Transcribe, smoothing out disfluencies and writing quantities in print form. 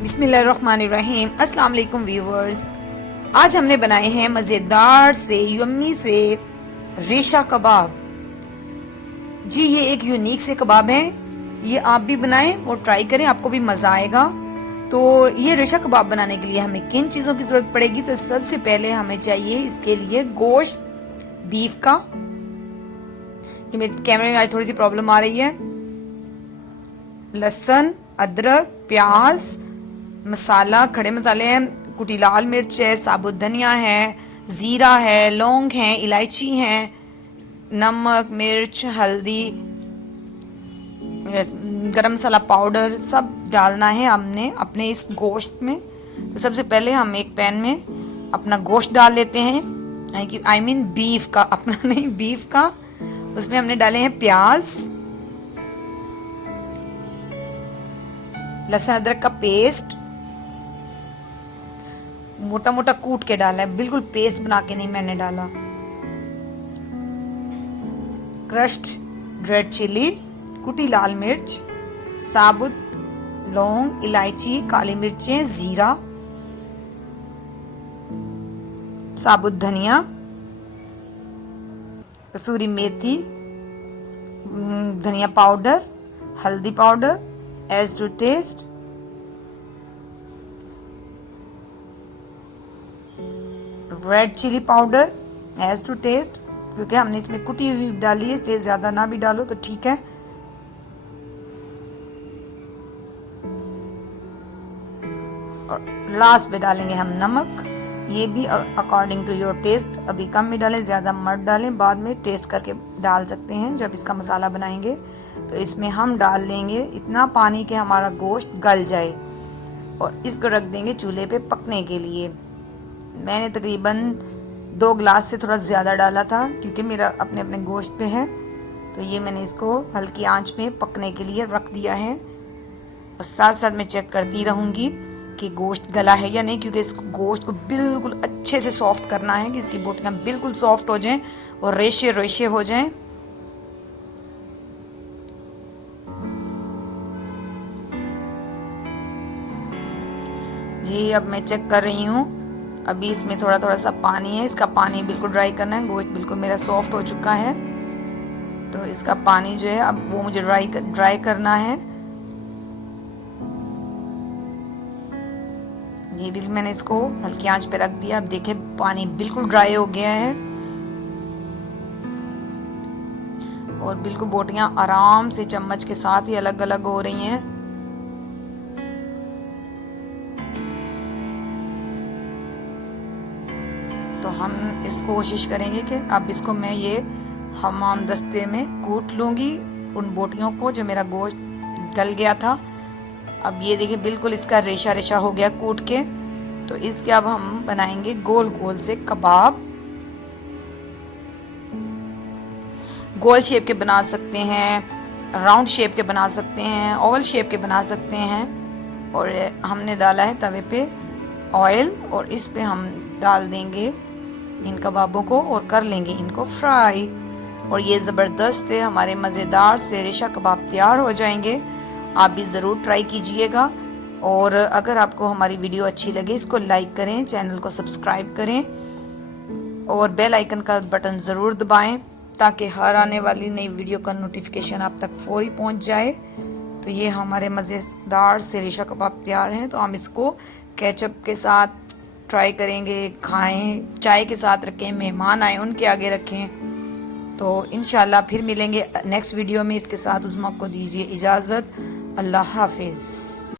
बिस्मिल्लाहिर्रहमानिर्रहीम। अस्सलाम वालेकुम व्यूवर्स। आज हमने बनाए हैं मज़ेदार से यम्मी से रेशा कबाब। जी ये एक यूनिक से कबाब है, ये आप भी बनाएं और ट्राई करें, आपको भी मज़ा आएगा। तो ये रेशा कबाब बनाने के लिए हमें किन चीज़ों की ज़रूरत पड़ेगी? तो सबसे पहले हमें चाहिए इसके लिए गोश्त बीफ का। ये मेरे कैमरे में आज थोड़ी सी प्रॉब्लम आ रही है। लहसुन, अदरक, प्याज, मसाला, खड़े मसाले हैं, कुटी लाल मिर्च है, साबुत धनिया है, ज़ीरा है, लौंग है, इलायची है, नमक, मिर्च, हल्दी, गरम मसाला पाउडर सब डालना है हमने अपने इस गोश्त में। तो सबसे पहले हम एक पैन में अपना गोश्त डाल लेते हैं, आई मीन बीफ का, अपना नहीं बीफ का। उसमें हमने डाले हैं प्याज, लहसुन अदरक का पेस्ट, मोटा मोटा कूट के डाला है, बिल्कुल पेस्ट बना के नहीं मैंने डाला। क्रश्ड रेड चिली, कुटी लाल मिर्च, साबुत लौंग, इलायची, काली मिर्चें, जीरा, साबुत धनिया, कसूरी मेथी, धनिया पाउडर, हल्दी powder as to taste, red chilli powder as to taste, क्योंकि हमने इसमें कुटी हुई डाली है इसलिए ज़्यादा ना भी डालो तो ठीक है। और लास्ट में डालेंगे हम नमक, ये भी अकॉर्डिंग टू योर टेस्ट, अभी कम भी डालें, ज़्यादा मत डालें, बाद में टेस्ट करके डाल सकते हैं जब इसका मसाला बनाएंगे। तो इसमें हम डाल लेंगे इतना पानी कि हमारा गोश्त गल जाए और इसको रख देंगे चूल्हे पे पकने के लिए। मैंने तकरीबन 2 गिलास से थोड़ा ज़्यादा डाला था क्योंकि मेरा अपने अपने गोश्त पे है। तो ये मैंने इसको हल्की आंच में पकने के लिए रख दिया है और साथ साथ मैं चेक करती रहूँगी कि गोश्त गला है या नहीं, क्योंकि इस गोश्त को बिल्कुल अच्छे से सॉफ्ट करना है कि इसकी बोटियाँ बिल्कुल सॉफ्ट हो जाएं और रेशे रेशे हो जाएं। जी अब मैं चेक कर रही हूँ, अभी इसमें थोड़ा थोड़ा सा पानी है, इसका पानी बिल्कुल ड्राई करना है। गोश्त बिल्कुल मेरा सॉफ्ट हो चुका है, तो इसका पानी जो है अब वो मुझे ड्राई करना है। ये भी मैंने इसको हल्की आंच पे रख दिया। अब देखें पानी बिल्कुल ड्राई हो गया है और बिल्कुल बोटियां आराम से चम्मच के साथ ही अलग अलग हो रही हैं। तो हम इस कोशिश करेंगे कि अब इसको मैं ये हमाम दस्ते में कूट लूँगी उन बोटियों को जो मेरा गोश्त गल गया था। अब ये देखिए बिल्कुल इसका रेशा रेशा हो गया कूट के। तो इसके अब हम बनाएंगे गोल गोल से कबाब। गोल शेप के बना सकते हैं, राउंड शेप के बना सकते हैं, ओवल शेप के बना सकते हैं। और हमने डाला है तवे पे ऑयल और इस पे हम डाल देंगे इन कबाबों को और कर लेंगे इनको फ्राई। और ये ज़बरदस्त है, हमारे मज़ेदार से रेशा कबाब तैयार हो जाएंगे। आप भी ज़रूर ट्राई कीजिएगा। और अगर आपको हमारी वीडियो अच्छी लगे इसको लाइक करें, चैनल को सब्सक्राइब करें और बेल आइकन का बटन ज़रूर दबाएं ताकि हर आने वाली नई वीडियो का नोटिफिकेशन आप तक फौरी पहुंच जाए। तो ये हमारे मज़ेदार से रेशा कबाब तैयार हैं। तो हम इसको केचप के साथ ट्राई करेंगे, खाएं, चाय के साथ रखें, मेहमान आए उनके आगे रखें। तो इंशाल्लाह फिर मिलेंगे नेक्स्ट वीडियो में। इसके साथ उस को दीजिए इजाज़त। अल्लाह हाफिज़।